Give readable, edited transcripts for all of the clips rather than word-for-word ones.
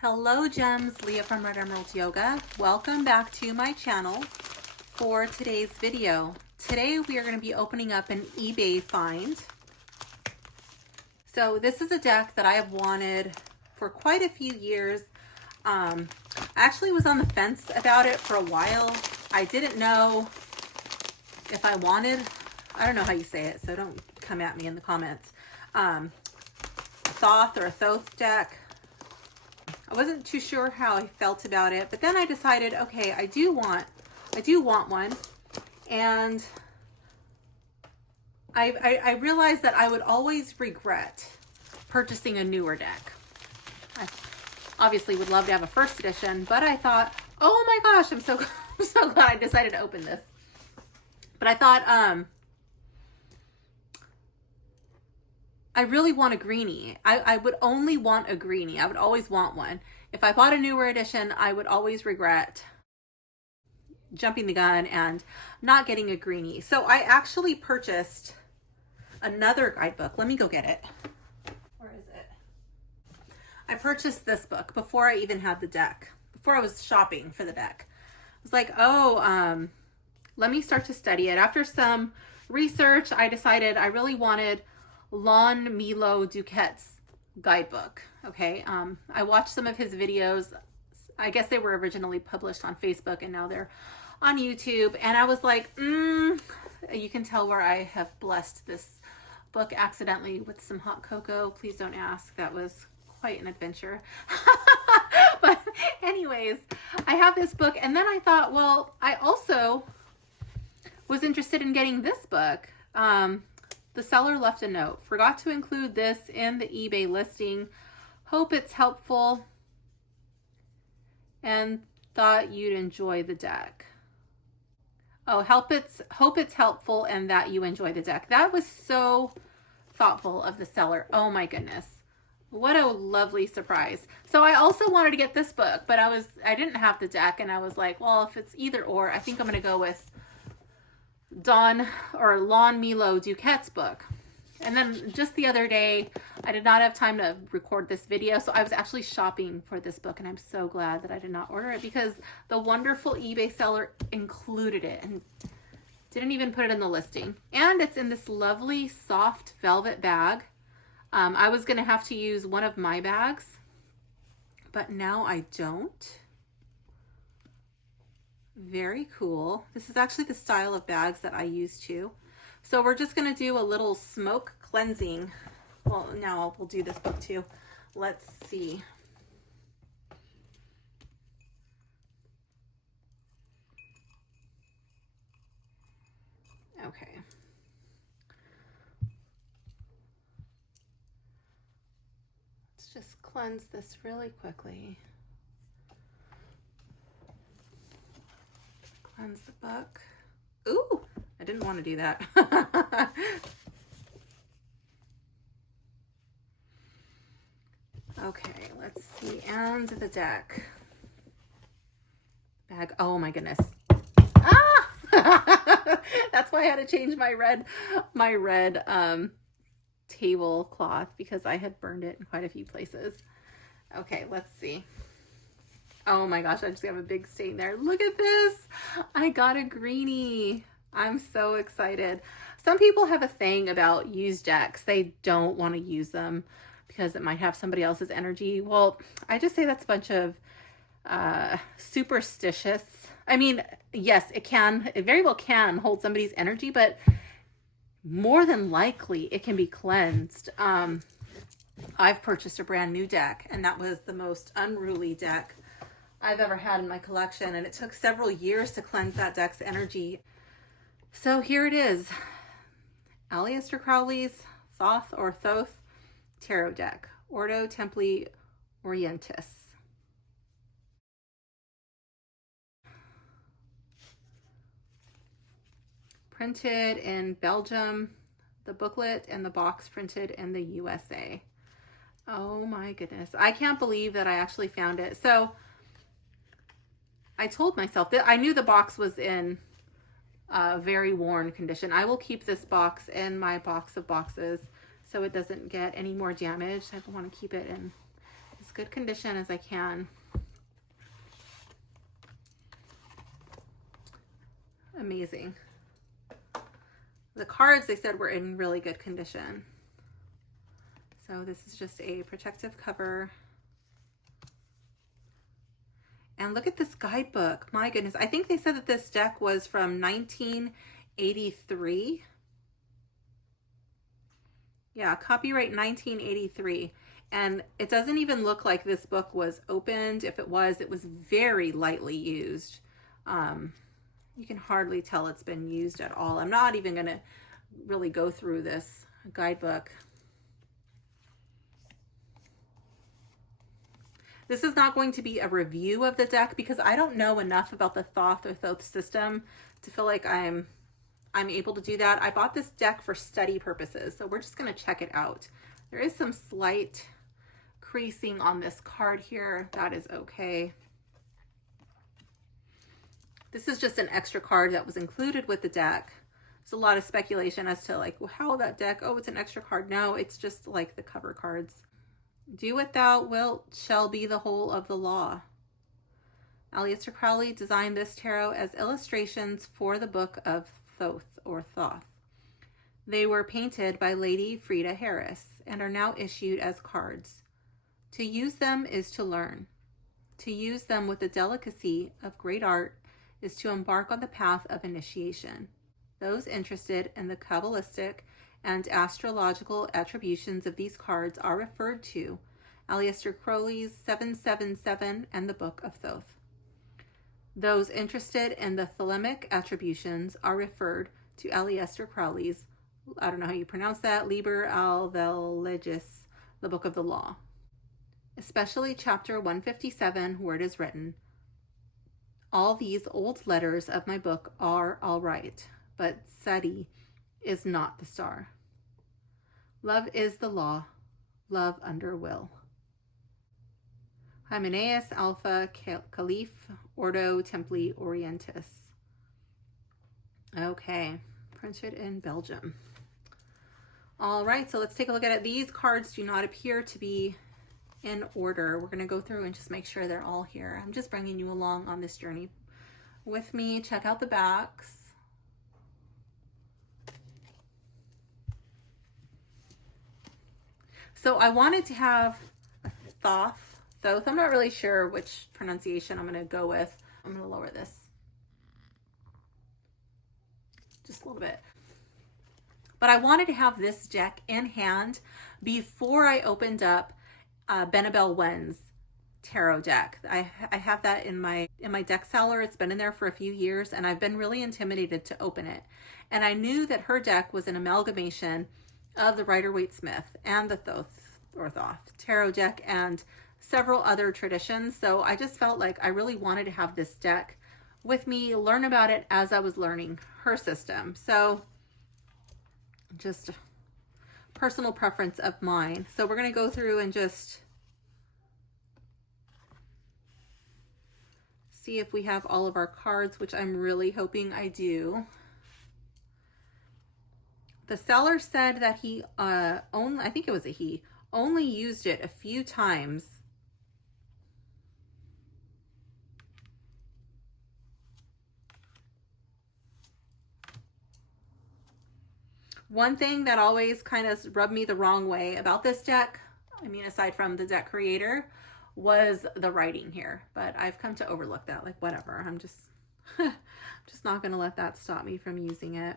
Hello gems, Leah from Red Emerald Yoga. Welcome back to my channel for today's video. Today we are going to be opening up an eBay find. So this is a deck that I have wanted for quite a few years. I actually was on the fence about it for a while. I didn't know if I wanted, I don't know how you say it, so don't come at me in the comments. Thoth or a Thoth deck. I wasn't too sure how I felt about it, but then I decided, okay, I do want one, and I realized that I would always regret purchasing a newer deck. I obviously would love to have a first edition, but I thought, oh my gosh, I'm so glad I decided to open this. But I thought, I really want a Greenie. I would only want a Greenie. I would always want one. If I bought a newer edition, I would always regret jumping the gun and not getting a Greenie. So I actually purchased another guidebook. Let me go get it. Where is it? I purchased this book before I even had the deck, before I was shopping for the deck. I was like, oh, let me start to study it. After some research, I decided I really wanted Lon Milo Duquette's guidebook. Okay. I watched some of his videos. I guess they were originally published on Facebook and now they're on YouTube. And I was like, you can tell where I have blessed this book accidentally with some hot cocoa. Please don't ask. That was quite an adventure. But anyways, I have this book, and then I thought, well, I also was interested in getting this book. The seller left a note. Forgot to include this in the eBay listing. Hope it's helpful and thought you'd enjoy the deck. Oh, hope it's helpful and that you enjoy the deck. That was so thoughtful of the seller. Oh my goodness. What a lovely surprise. So I also wanted to get this book, but I didn't have the deck, and I was like, well, if it's either or, I think I'm going to go with Lon Milo Duquette's book. And then just the other day, I did not have time to record this video, so I was actually shopping for this book, and I'm so glad that I did not order it because the wonderful eBay seller included it and didn't even put it in the listing. And it's in this lovely soft velvet bag. I was going to have to use one of my bags, but now I don't. Very cool. This is actually the style of bags that I use too. So we're just going to do a little smoke cleansing. Well, now we'll do this book too. Let's see. Okay. Let's just cleanse this really quickly. Cleanse the book. Ooh, I didn't want to do that. Okay, let's see. And the deck. Bag. Oh my goodness. Ah! That's why I had to change my red tablecloth because I had burned it in quite a few places. Okay, let's see. Oh my gosh, I just have a big stain there. Look at this. I got a Greenie. I'm so excited. Some people have a thing about used decks. They don't want to use them because it might have somebody else's energy. Well, I just say that's a bunch of superstitious. I mean, yes, it very well can hold somebody's energy, but more than likely it can be cleansed. I've purchased a brand new deck, and that was the most unruly deck I've ever had in my collection, and it took several years to cleanse that deck's energy. So here it is. Aliester Crowley's Thoth or Thoth Tarot Deck. Ordo Templi Orientis. Printed in Belgium. The booklet and the box printed in the USA. Oh my goodness. I can't believe that I actually found it. So I told myself that I knew the box was in very worn condition. I will keep this box in my box of boxes so it doesn't get any more damaged. I want to keep it in as good condition as I can. Amazing. The cards, they said, were in really good condition. So this is just a protective cover. And look at this guidebook. My goodness. I think they said that this deck was from 1983. Yeah, copyright 1983. And it doesn't even look like this book was opened. If it was very lightly used. You can hardly tell it's been used at all. I'm not even going to really go through this guidebook. This is not going to be a review of the deck because I don't know enough about the Thoth or Thoth system to feel like I'm able to do that. I bought this deck for study purposes, so we're just going to check it out. There is some slight creasing on this card here. That is okay. This is just an extra card that was included with the deck. There's a lot of speculation as to like, well, how that deck, oh, it's an extra card. No, it's just like the cover cards. Do what thou wilt shall be the whole of the law. Aliester Crowley designed this tarot as illustrations for the book of Thoth or Thoth. They were painted by Lady Frida Harris and are now issued as cards. To use them is to learn. To use them with the delicacy of great art is to embark on the path of initiation. Those interested in the Kabbalistic and astrological attributions of these cards are referred to Aliester Crowley's 777 and the Book of Thoth. Those interested in the thelemic attributions are referred to Aliester Crowley's, I don't know how you pronounce that, Liber Alvelegis, the Book of the Law. Especially chapter 157, where it is written, all these old letters of my book are all right, but Sati is not the star. Love is the law, love under will. Hymenaeus Alpha Caliph Ordo Templi Orientis. Okay, printed in Belgium. All right, so let's take a look at it. These cards do not appear to be in order. We're going to go through and just make sure they're all here. I'm just bringing you along on this journey with me. Check out the backs. So I wanted to have a Thoth. I'm not really sure which pronunciation I'm going to go with. I'm going to lower this just a little bit. But I wanted to have this deck in hand before I opened up Benebell Wen's tarot deck. I have that in my deck cellar. It's been in there for a few years and I've been really intimidated to open it. And I knew that her deck was an amalgamation of the Rider-Waite-Smith and the Thoth or Thoth tarot deck and several other traditions. So I just felt like I really wanted to have this deck with me, learn about it as I was learning her system. So just personal preference of mine. So we're going to go through and just see if we have all of our cards, which I'm really hoping I do. The seller said that he only, I think it was a he, only used it a few times. One thing that always kind of rubbed me the wrong way about this deck, I mean, aside from the deck creator, was the writing here. But I've come to overlook that, like whatever. I'm just, just not going to let that stop me from using it.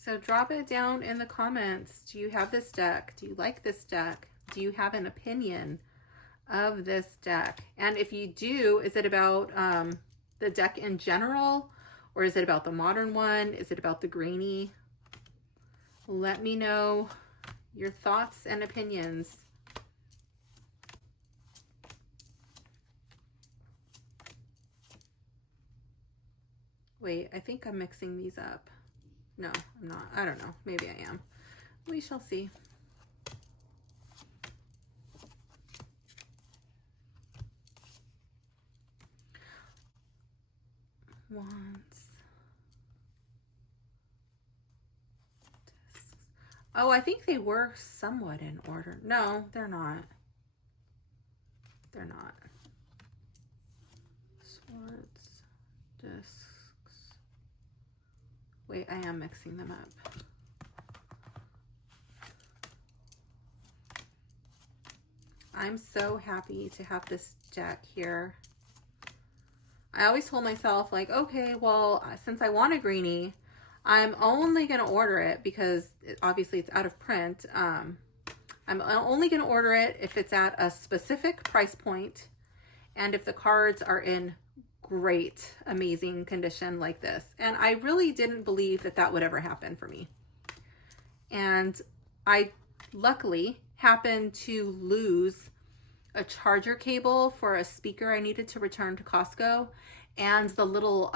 So drop it down in the comments. Do you have this deck? Do you like this deck? Do you have an opinion of this deck? And if you do, is it about the deck in general? Or is it about the modern one? Is it about the Greenie? Let me know your thoughts and opinions. Wait, I think I'm mixing these up. No, I'm not. I don't know. Maybe I am. We shall see. wands. Oh, I think they were somewhat in order. No, they're not. They're not. Swords, discs. Wait, I am mixing them up. I'm so happy to have this deck here. I always told myself, like, okay, well, since I want a Greenie, I'm only going to order it because obviously it's out of print. I'm only going to order it if it's at a specific price point and if the cards are in great, amazing condition like this. And I really didn't believe that that would ever happen for me. And I luckily happened to lose a charger cable for a speaker I needed to return to Costco, and the little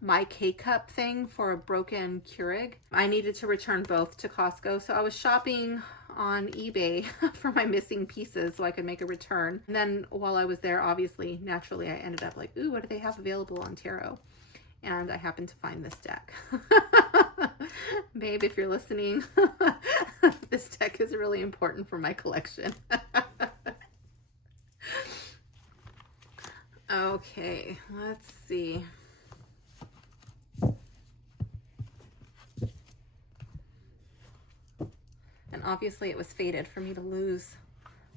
my K-cup thing for a broken Keurig. I needed to return both to Costco, so I was shopping on eBay for my missing pieces so I could make a return. And then while I was there, obviously, naturally, I ended up like, ooh, what do they have available on tarot? And I happened to find this deck. Babe, if you're listening, this deck is really important for my collection. Okay, let's see. And obviously it was fated for me to lose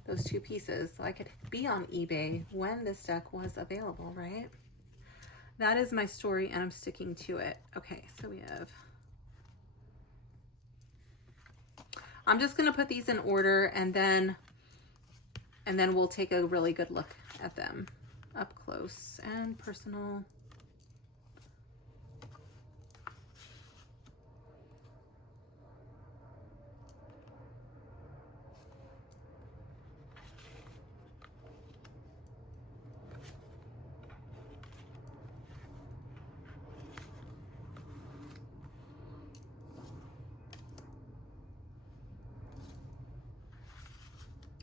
those two pieces so I could be on eBay when this deck was available, right? That is my story and I'm sticking to it. Okay, so we have... I'm just going to put these in order and then we'll take a really good look at them up close and personal.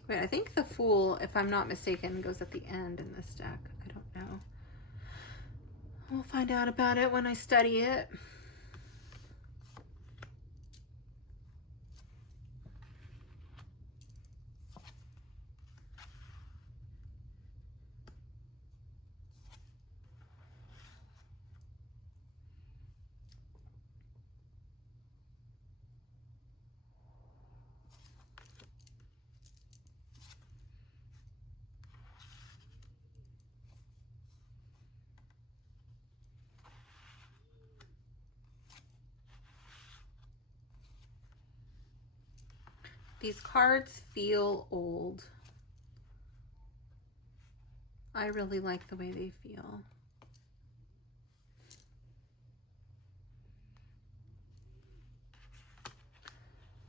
Wait, I think the Fool, if I'm not mistaken, goes at the end in this deck. I don't know. We'll find out about it when I study it. These cards feel old. I really like the way they feel.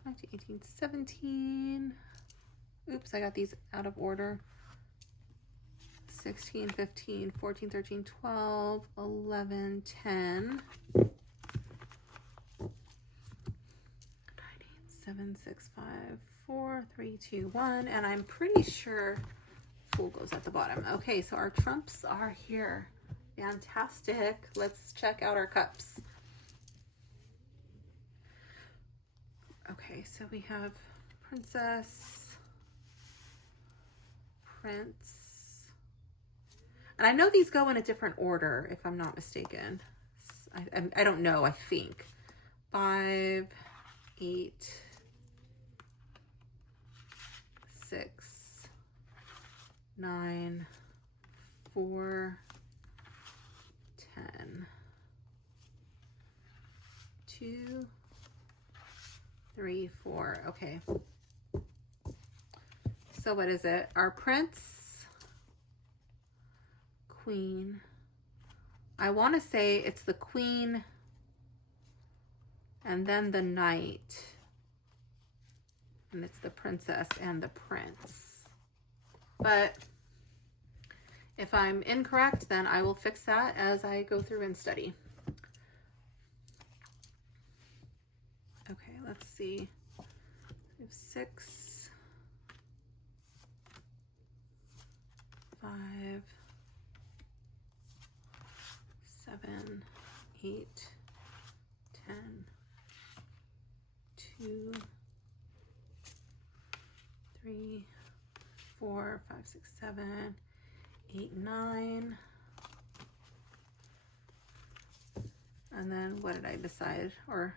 Back to 1817. Oops, I got these out of order. 16, 15, 14, 13, 12, 11, 10. 9, 8, 7, 6, 5, 4, 3, 2, 1. And I'm pretty sure Fool goes at the bottom. Okay, so our trumps are here. Fantastic. Let's check out our cups. Okay, so we have Princess, Prince. And I know these go in a different order, if I'm not mistaken. I don't know, I think. 5, 8, 6, 9, 4, 10, 2, 3, 4. Okay. So what is it? Our Prince, Queen. I want to say it's the Queen and then the Knight. And it's the Princess and the Prince. But if I'm incorrect, then I will fix that as I go through and study. Okay, let's see. We have 6, 5, 7, 8, 10, 2, 3, 4, 5, 6, 7, 8, 9. And then what did I decide or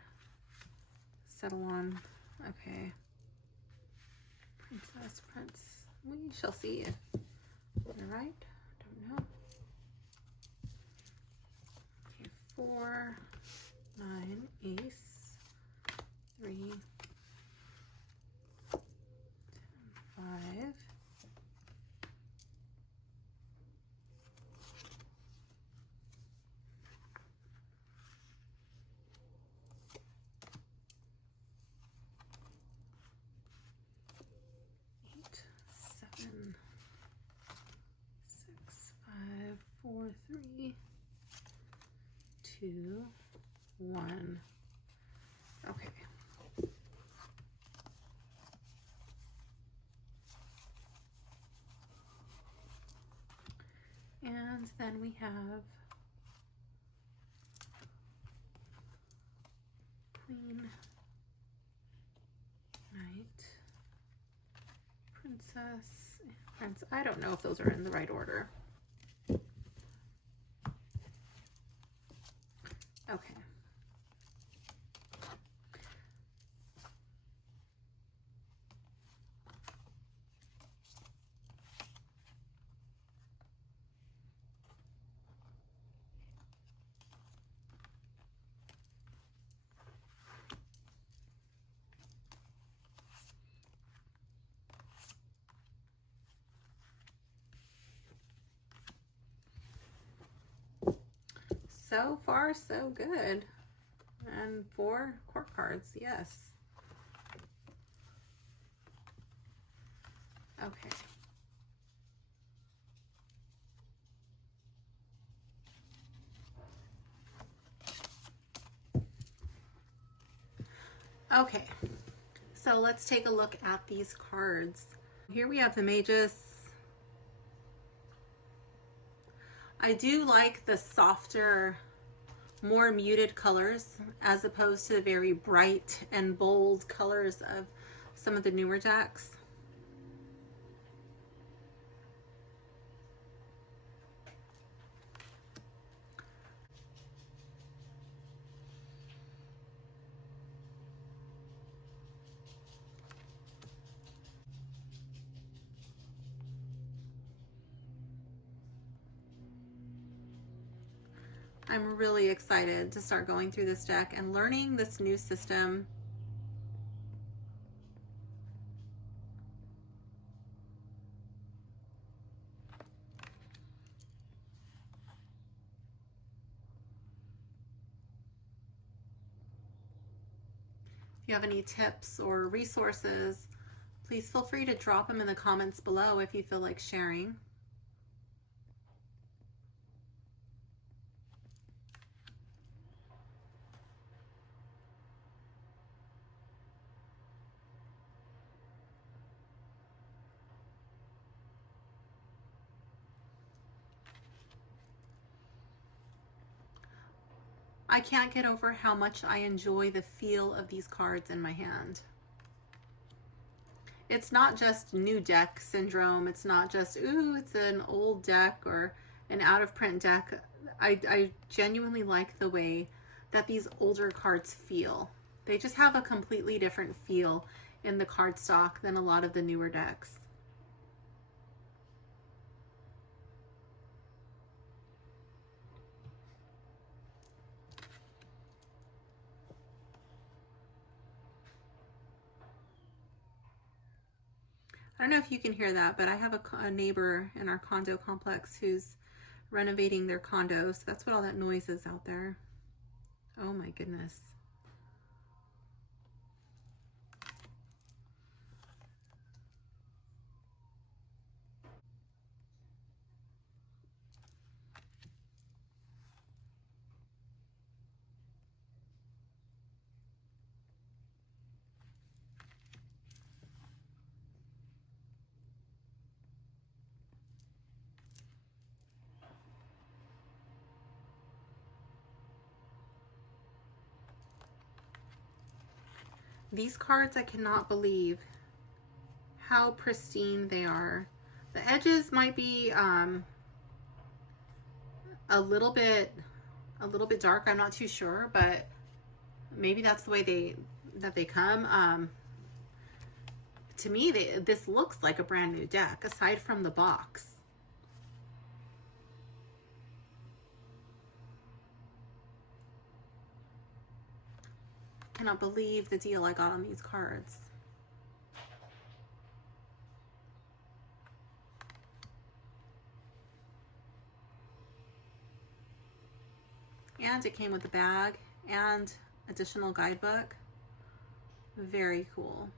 settle on? Okay. Princess, prince. We shall see. You're right. Don't know. Okay, 4, 9, ace, 3, 10, 5. Seven, 6, 5, 4, 3, 2, 1. Okay. And then we have Queen, Knight, Princess, Prince. I don't know if those are in the right order. Okay. So far, so good. And 4 court cards, yes. Okay. Okay, so let's take a look at these cards. Here we have the Magus. I do like the softer, more muted colors as opposed to the very bright and bold colors of some of the newer decks. I'm really excited to start going through this deck and learning this new system. If you have any tips or resources, please feel free to drop them in the comments below if you feel like sharing. I can't get over how much I enjoy the feel of these cards in my hand. It's not just new deck syndrome. It's not just, ooh, it's an old deck or an out of print deck. I genuinely like the way that these older cards feel. They just have a completely different feel in the cardstock than a lot of the newer decks. I don't know if you can hear that, but I have a neighbor in our condo complex who's renovating their condo, so that's what all that noise is out there. Oh my goodness. These cards, I cannot believe how pristine they are. The edges might be a little bit dark. I'm not too sure, but maybe that's the way they come. To me, this looks like a brand new deck, aside from the box. I cannot believe the deal I got on these cards. And it came with a bag and additional guidebook. Very cool.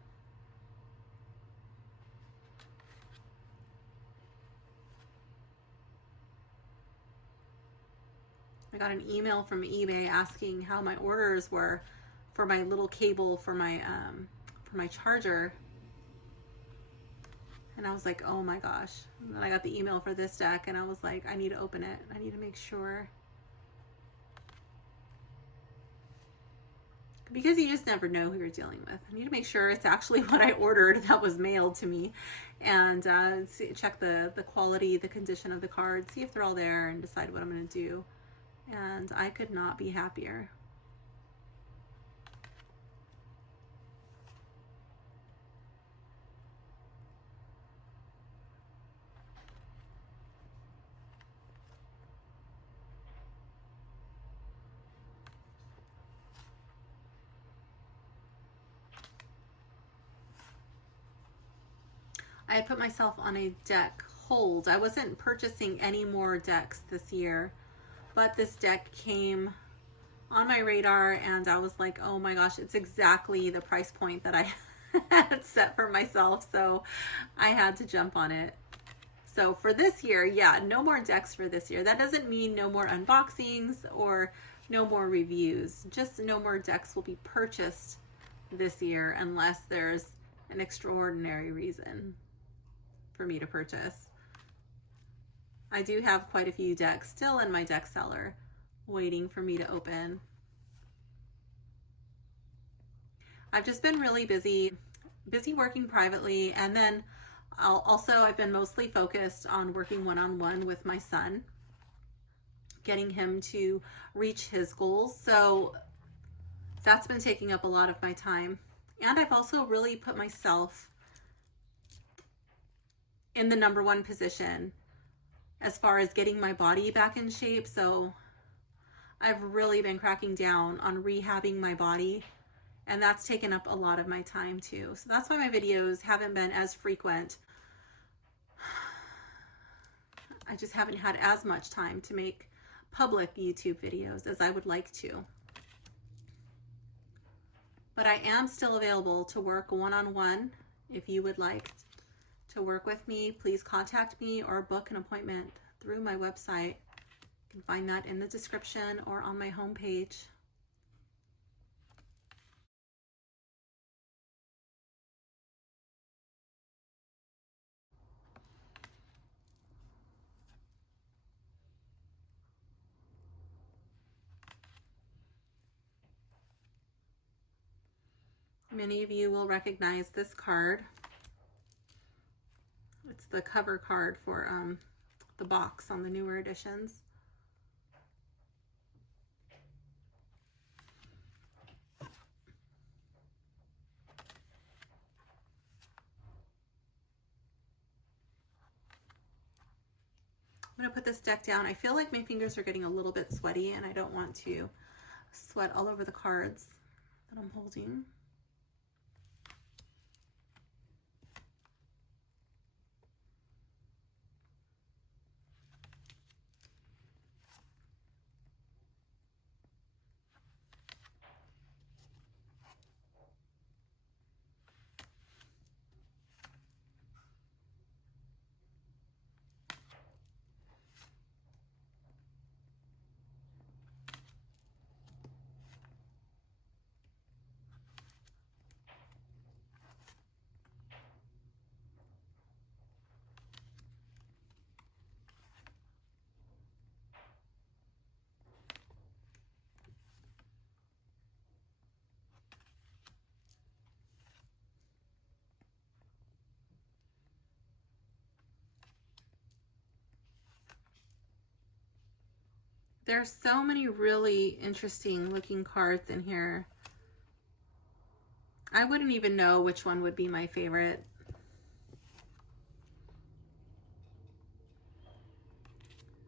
I got an email from eBay asking how my orders were for my little cable for my charger. And I was like, oh my gosh. And then I got the email for this deck and I was like, I need to open it. I need to make sure. Because you just never know who you're dealing with. I need to make sure it's actually what I ordered that was mailed to me. And check the quality, the condition of the cards, see if they're all there, and decide what I'm going to do. And I could not be happier. I had put myself on a deck hold. I wasn't purchasing any more decks this year, but this deck came on my radar and I was like, oh my gosh, it's exactly the price point that I had set for myself. So I had to jump on it. So for this year, yeah, no more decks for this year. That doesn't mean no more unboxings or no more reviews. Just no more decks will be purchased this year unless there's an extraordinary reason for me to purchase. I do have quite a few decks still in my deck cellar waiting for me to open. I've just been really busy working privately, and then I've been mostly focused on working one-on-one with my son, getting him to reach his goals. So that's been taking up a lot of my time. And I've also really put myself in the number one position as far as getting my body back in shape. So I've really been cracking down on rehabbing my body, and that's taken up a lot of my time too. So that's why my videos haven't been as frequent. I just haven't had as much time to make public YouTube videos as I would like to. But I am still available to work one-on-one. If you would like to work with me, please contact me or book an appointment through my website. You can find that in the description or on my homepage. Many of you will recognize this card. It's the cover card for the box on the newer editions. I'm going to put this deck down. I feel like my fingers are getting a little bit sweaty and I don't want to sweat all over the cards that I'm holding. There's so many really interesting looking cards in here. I wouldn't even know which one would be my favorite.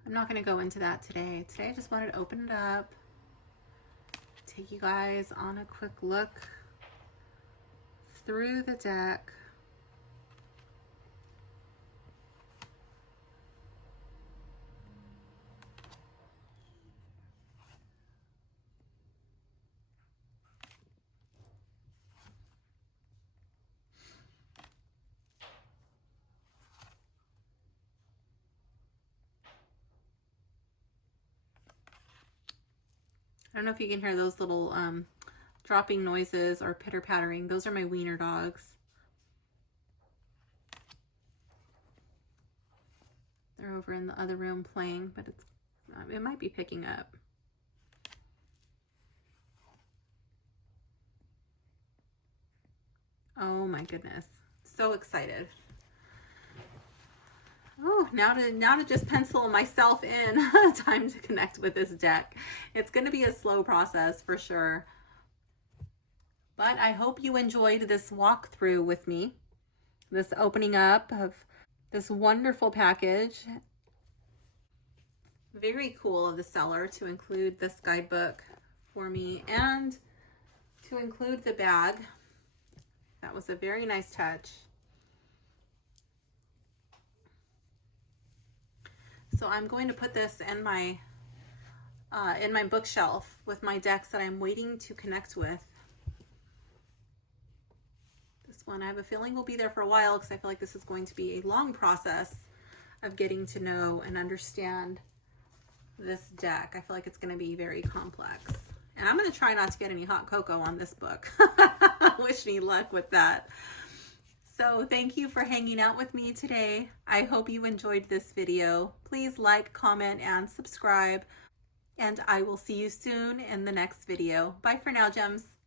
I'm not going to go into that today. Today I just wanted to open it up, take you guys on a quick look through the deck. I don't know if you can hear those little dropping noises or pitter-pattering. Those are my wiener dogs. They're over in the other room playing, but it might be picking up. Oh my goodness. So excited. Oh, now to just pencil myself in time to connect with this deck. It's going to be a slow process for sure. But I hope you enjoyed this walkthrough with me. This opening up of this wonderful package. Very cool of the seller to include this guidebook for me and to include the bag. That was a very nice touch. So I'm going to put this in my bookshelf with my decks that I'm waiting to connect with. This one I have a feeling will be there for a while because I feel like this is going to be a long process of getting to know and understand this deck. I feel like it's going to be very complex. And I'm going to try not to get any hot cocoa on this book. Wish me luck with that. So thank you for hanging out with me today. I hope you enjoyed this video. Please like, comment, and subscribe. And I will see you soon in the next video. Bye for now, gems.